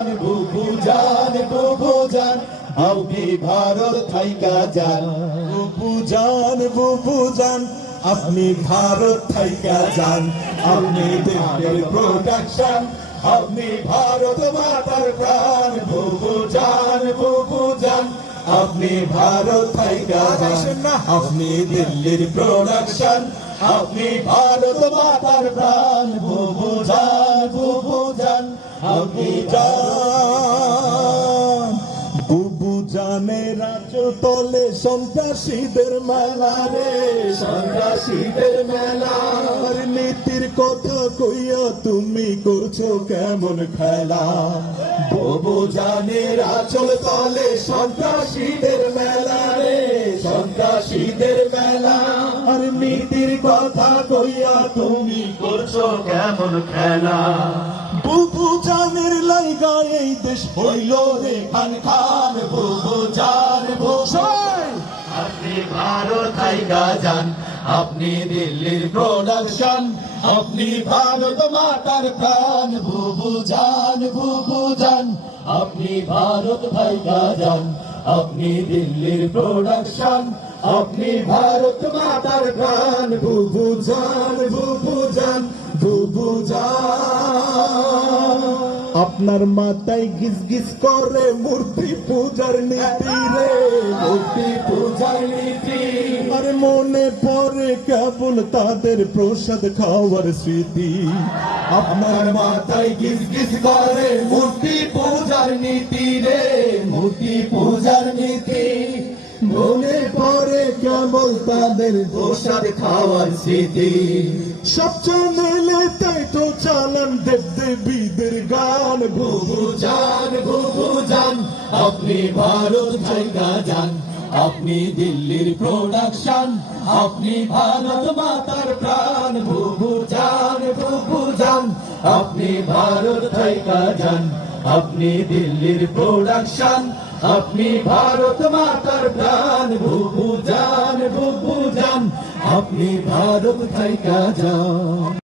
বুবু জান আপনি ভারত থাইকা যান। বুবু জান আপনি ভারত থাইকা যান। আপনি দেশের প্রোডাকশন, আপনি ভারত মাতার প্রাণ। বুবু জান আপনি ভারত থাইকা যান। আপনি দিল্লির প্রোডাকশন, আপনি ভারত মাতার প্রাণ। বুবু জান আপনি বুবু জানের আঁচল তলে সন্ত্রাসীদের মেলা রে, সন্ত্রাসীদের মেলা। আর নীতির কথা কইয়া তুমি করছো কেমন খেলা। বুবু জানের আঁচল তলে সন্ত্রাসীদের মেলা রে, সন্ত্রাসীদের মেলা। আর নীতির কথা কইয়া তুমি করছো কেমন খেলা। বুবু জানের লাইগা এই দেশ হইল রে খান খান। বুবু জান আপনি ভারত থাইকা যান। আপনি দিল্লির প্রোডাকশন, আপনি ভারত মাতার প্রাণ। বুবু জান আপনি ভারত থাইকা যান। আপনি দিল্লির প্রোডাকশন, আপনি ভারত মাতার প্রাণ। বুবু জান আপনার মাথায় গিজ গিজ করে মূর্তি পূজার নীতি রে, মূর্তি পূজার নীতি। আর মনে পড়ে কেবল তাদের প্রসাদ খাওয়ার স্মৃতি। আপনার মাথায় গিজ গিজ করে মূর্তি পূজার নীতি রে, মূর্তি পূজার নীতি। মনে পড়ে কেবল তাদের প্রসাদ খাওয়ার স্মৃতি। সব চ্যানেলে তাই তো চালান দেব দেবীদের গান। বুবু জান আপনি ভারত থাইকা যান। আপনি দিল্লির প্রোডাকশন, আপনি ভারত মাতার প্রাণ। বুবু জান আপনি ভারত থাইকা যান। আপনি দিল্লির প্রোডাকশন, আপনি ভারত মাতার প্রাণ। বুবু জান আপনি ভারত থাইকা যান।